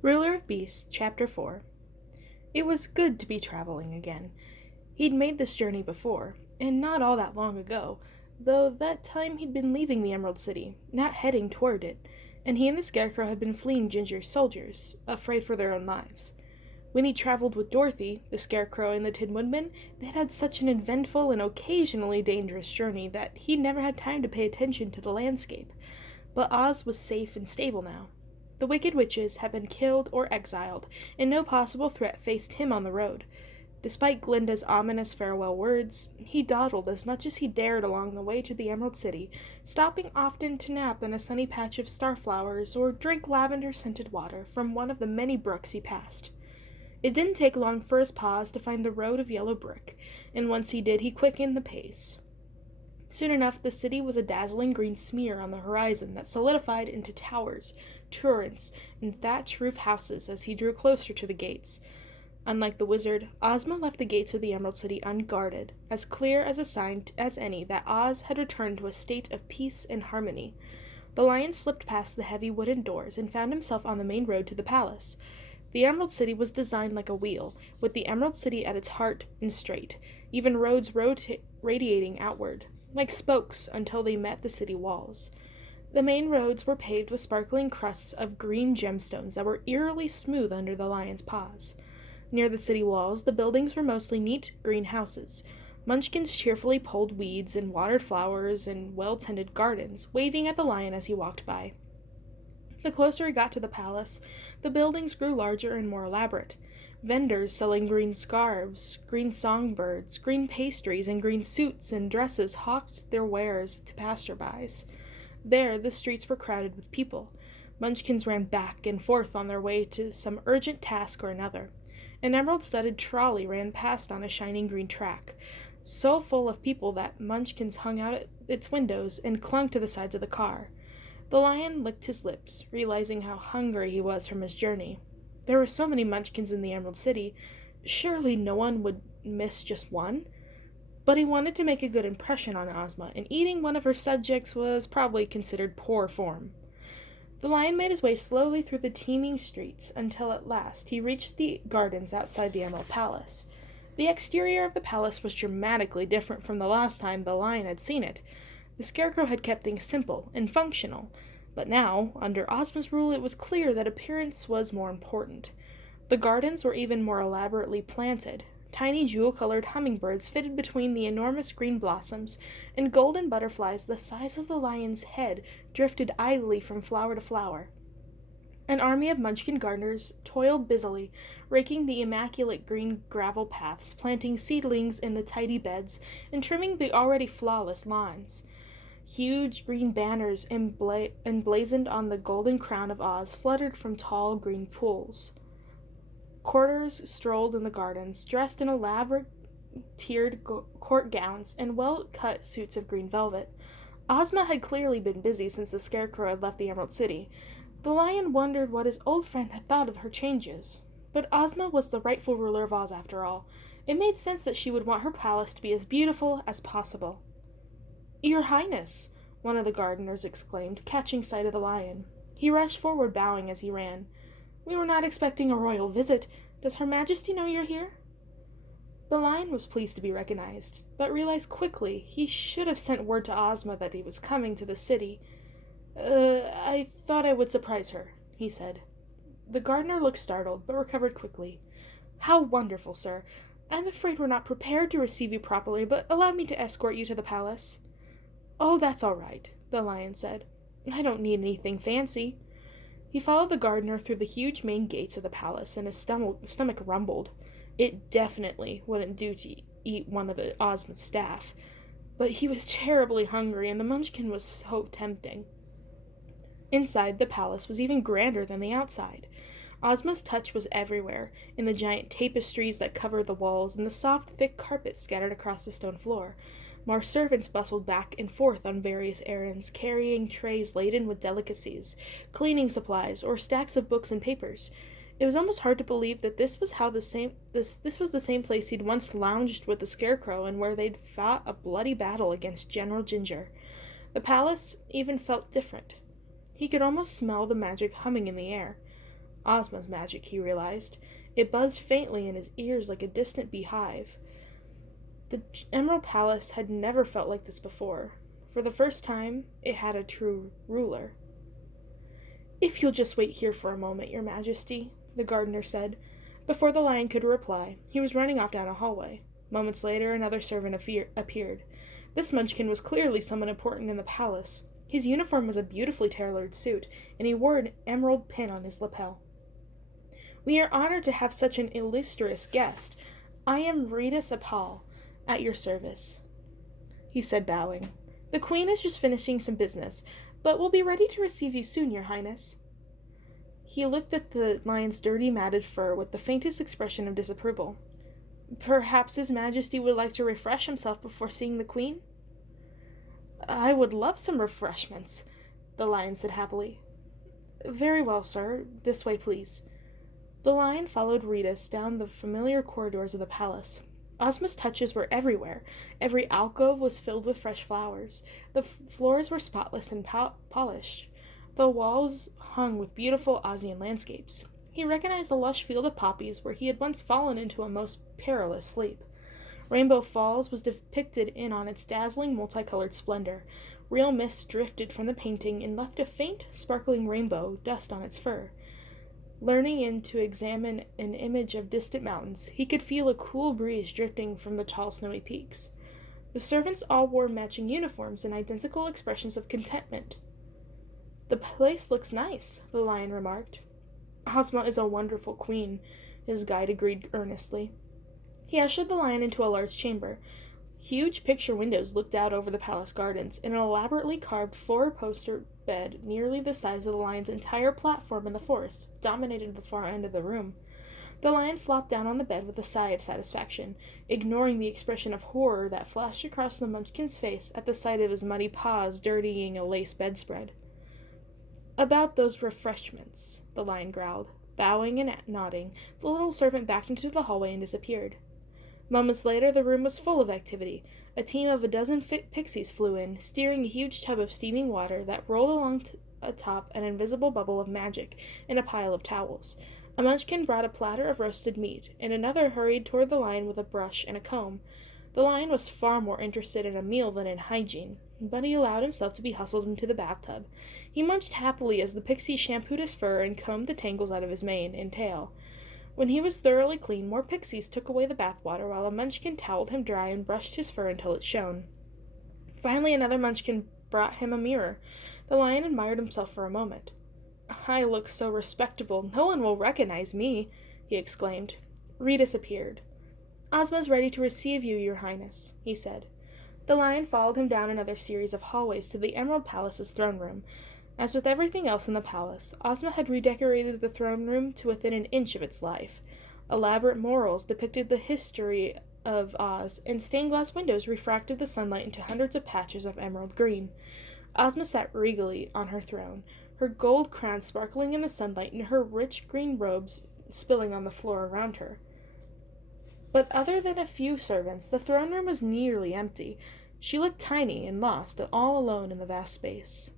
Ruler of Beasts, Chapter 4. It was good to be traveling again. He'd made this journey before, and not all that long ago, though that time he'd been leaving the Emerald City, not heading toward it, and he and the Scarecrow had been fleeing Ginger's soldiers, afraid for their own lives. When he traveled with Dorothy, the Scarecrow, and the Tin Woodman, they had had such an eventful and occasionally dangerous journey that he'd never had time to pay attention to the landscape. But Oz was safe and stable now. The wicked witches had been killed or exiled, and no possible threat faced him on the road. Despite Glinda's ominous farewell words, he dawdled as much as he dared along the way to the Emerald City, stopping often to nap in a sunny patch of starflowers or drink lavender-scented water from one of the many brooks he passed. It didn't take long for his paws to find the road of yellow brick, and once he did, he quickened the pace. Soon enough, the city was a dazzling green smear on the horizon that solidified into towers, turrets, and thatch-roof houses as he drew closer to the gates. Unlike the wizard, Ozma left the gates of the Emerald City unguarded, as clear as a sign as any that Oz had returned to a state of peace and harmony. The lion slipped past the heavy wooden doors and found himself on the main road to the palace. The Emerald City was designed like a wheel, with the Emerald City at its heart and straight, even roads radiating outward, like spokes until they met the city walls. The main roads were paved with sparkling crusts of green gemstones that were eerily smooth under the lion's paws. Near the city walls, the buildings were mostly neat green houses. Munchkins cheerfully pulled weeds and watered flowers in well-tended gardens, waving at the lion as he walked by. The closer he got to the palace, the buildings grew larger and more elaborate. Vendors selling green scarves, green songbirds, green pastries, and green suits and dresses hawked their wares to passerbys. There, the streets were crowded with people. Munchkins ran back and forth on their way to some urgent task or another. An emerald-studded trolley ran past on a shining green track, so full of people that Munchkins hung out at its windows and clung to the sides of the car. The lion licked his lips, realizing how hungry he was from his journey. There were so many Munchkins in the Emerald City, surely no one would miss just one? But he wanted to make a good impression on Ozma, and eating one of her subjects was probably considered poor form. The lion made his way slowly through the teeming streets until at last he reached the gardens outside the Emerald Palace. The exterior of the palace was dramatically different from the last time the lion had seen it. The Scarecrow had kept things simple and functional, but now, under Ozma's rule, it was clear that appearance was more important. The gardens were even more elaborately planted. Tiny jewel-colored hummingbirds fitted between the enormous green blossoms, and golden butterflies the size of the lion's head drifted idly from flower to flower. An army of Munchkin gardeners toiled busily, raking the immaculate green gravel paths, planting seedlings in the tidy beds, and trimming the already flawless lawns. Huge green banners emblazoned on the golden crown of Oz fluttered from tall green pools. Courtiers strolled in the gardens, dressed in elaborate tiered court gowns and well-cut suits of green velvet. Ozma had clearly been busy since the Scarecrow had left the Emerald City. The lion wondered what his old friend had thought of her changes. But Ozma was the rightful ruler of Oz, after all. It made sense that she would want her palace to be as beautiful as possible. "Your Highness!" one of the gardeners exclaimed, catching sight of the lion. He rushed forward, bowing as he ran. "We were not expecting a royal visit. Does Her Majesty know you're here?" The lion was pleased to be recognized, but realized quickly he should have sent word to Ozma that he was coming to the city. I thought I would surprise her," he said. The gardener looked startled, but recovered quickly. "How wonderful, sir! I'm afraid we're not prepared to receive you properly, but allow me to escort you to the palace." "Oh, that's all right," the lion said. "I don't need anything fancy." He followed the gardener through the huge main gates of the palace, and his stomach rumbled. It definitely wouldn't do to eat one of Ozma's staff. But he was terribly hungry, and the Munchkin was so tempting. Inside, the palace was even grander than the outside. Ozma's touch was everywhere, in the giant tapestries that covered the walls and the soft, thick carpet scattered across the stone floor. More servants bustled back and forth on various errands, carrying trays laden with delicacies, cleaning supplies, or stacks of books and papers. It was almost hard to believe that this was the same place he'd once lounged with the Scarecrow and where they'd fought a bloody battle against General Ginger. The palace even felt different. He could almost smell the magic humming in the air. Ozma's magic, he realized. It buzzed faintly in his ears like a distant beehive. The Emerald Palace had never felt like this before. For the first time, it had a true ruler. "If you'll just wait here for a moment, Your Majesty," the gardener said. Before the lion could reply, he was running off down a hallway. Moments later, another servant appeared. This Munchkin was clearly someone important in the palace. His uniform was a beautifully tailored suit, and he wore an emerald pin on his lapel. "We are honored to have such an illustrious guest. I am Rita Sapal, at your service," he said, bowing. "The Queen is just finishing some business, but will be ready to receive you soon, Your Highness." He looked at the lion's dirty, matted fur with the faintest expression of disapproval. "Perhaps His Majesty would like to refresh himself before seeing the Queen?" "I would love some refreshments," the lion said happily. "Very well, sir. This way, please." The lion followed Ritas down the familiar corridors of the palace. Ozma's touches were everywhere. Every alcove was filled with fresh flowers. The floors were spotless and polished. The walls hung with beautiful Ozian landscapes. He recognized a lush field of poppies where he had once fallen into a most perilous sleep. Rainbow Falls was depicted in on its dazzling multicolored splendor. Real mist drifted from the painting and left a faint, sparkling rainbow dust on its fur. Leaning in to examine an image of distant mountains, he could feel a cool breeze drifting from the tall snowy peaks. The servants all wore matching uniforms and identical expressions of contentment. "The place looks nice," the lion remarked. "Ozma is a wonderful queen," his guide agreed earnestly. He ushered the lion into a large chamber. Huge picture windows looked out over the palace gardens, and an elaborately carved four-poster bed nearly the size of the lion's entire platform in the forest dominated the far end of the room. The lion flopped down on the bed with a sigh of satisfaction, ignoring the expression of horror that flashed across the Munchkin's face at the sight of his muddy paws dirtying a lace bedspread. "About those refreshments," the lion growled. Bowing and nodding, the little servant backed into the hallway and disappeared. Moments later, the room was full of activity. A team of a dozen pixies flew in, steering a huge tub of steaming water that rolled along atop an invisible bubble of magic and a pile of towels. A Munchkin brought a platter of roasted meat, and another hurried toward the lion with a brush and a comb. The lion was far more interested in a meal than in hygiene, but he allowed himself to be hustled into the bathtub. He munched happily as the pixie shampooed his fur and combed the tangles out of his mane and tail. When he was thoroughly clean, more pixies took away the bathwater while a Munchkin toweled him dry and brushed his fur until it shone. Finally, another Munchkin brought him a mirror. The lion admired himself for a moment. "I look so respectable, no one will recognize me," he exclaimed. Ritas appeared. "Ozma's ready to receive you, Your Highness," he said. The lion followed him down another series of hallways to the Emerald Palace's throne room. As with everything else in the palace, Ozma had redecorated the throne room to within an inch of its life. Elaborate murals depicted the history of Oz, and stained-glass windows refracted the sunlight into hundreds of patches of emerald green. Ozma sat regally on her throne, her gold crown sparkling in the sunlight and her rich green robes spilling on the floor around her. But other than a few servants, the throne room was nearly empty. She looked tiny and lost, all alone in the vast space.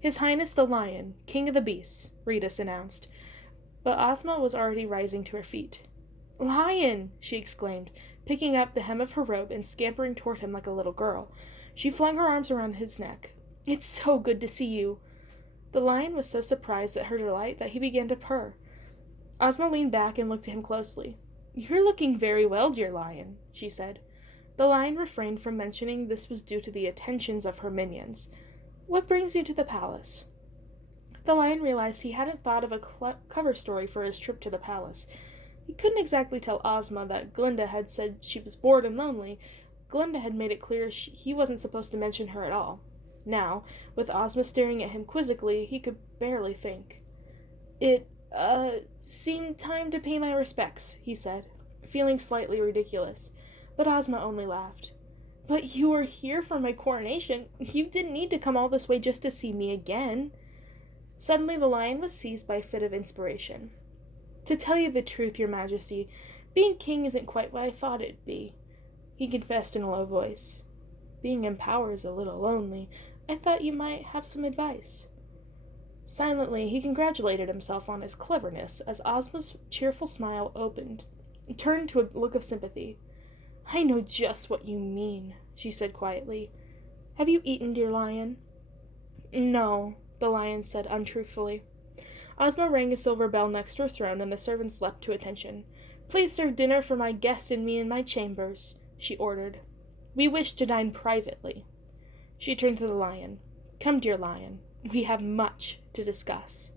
"His Highness the Lion, King of the Beasts," Ritas announced. But Ozma was already rising to her feet. "Lion!" she exclaimed, picking up the hem of her robe and scampering toward him like a little girl. She flung her arms around his neck. "It's so good to see you!" The lion was so surprised at her delight that he began to purr. Ozma leaned back and looked at him closely. "You're looking very well, dear lion," she said. The lion refrained from mentioning this was due to the attentions of her minions. "What brings you to the palace?" The lion realized he hadn't thought of a cover story for his trip to the palace. He couldn't exactly tell Ozma that Glinda had said she was bored and lonely. Glinda had made it clear he wasn't supposed to mention her at all. Now, with Ozma staring at him quizzically, he could barely think. It seemed time to pay my respects," he said, feeling slightly ridiculous. But Ozma only laughed. "But you were here for my coronation. You didn't need to come all this way just to see me again." Suddenly the lion was seized by a fit of inspiration. "To tell you the truth, Your Majesty, being king isn't quite what I thought it'd be," he confessed in a low voice. "Being in power is a little lonely. I thought you might have some advice." Silently, he congratulated himself on his cleverness as Ozma's cheerful smile turned to a look of sympathy. "I know just what you mean," she said quietly. "Have you eaten, dear lion?" "No," the lion said untruthfully. Ozma rang a silver bell next to her throne, and the servants leapt to attention. "Please serve dinner for my guest and me in my chambers," she ordered. "We wish to dine privately." She turned to the lion. "Come, dear lion. We have much to discuss."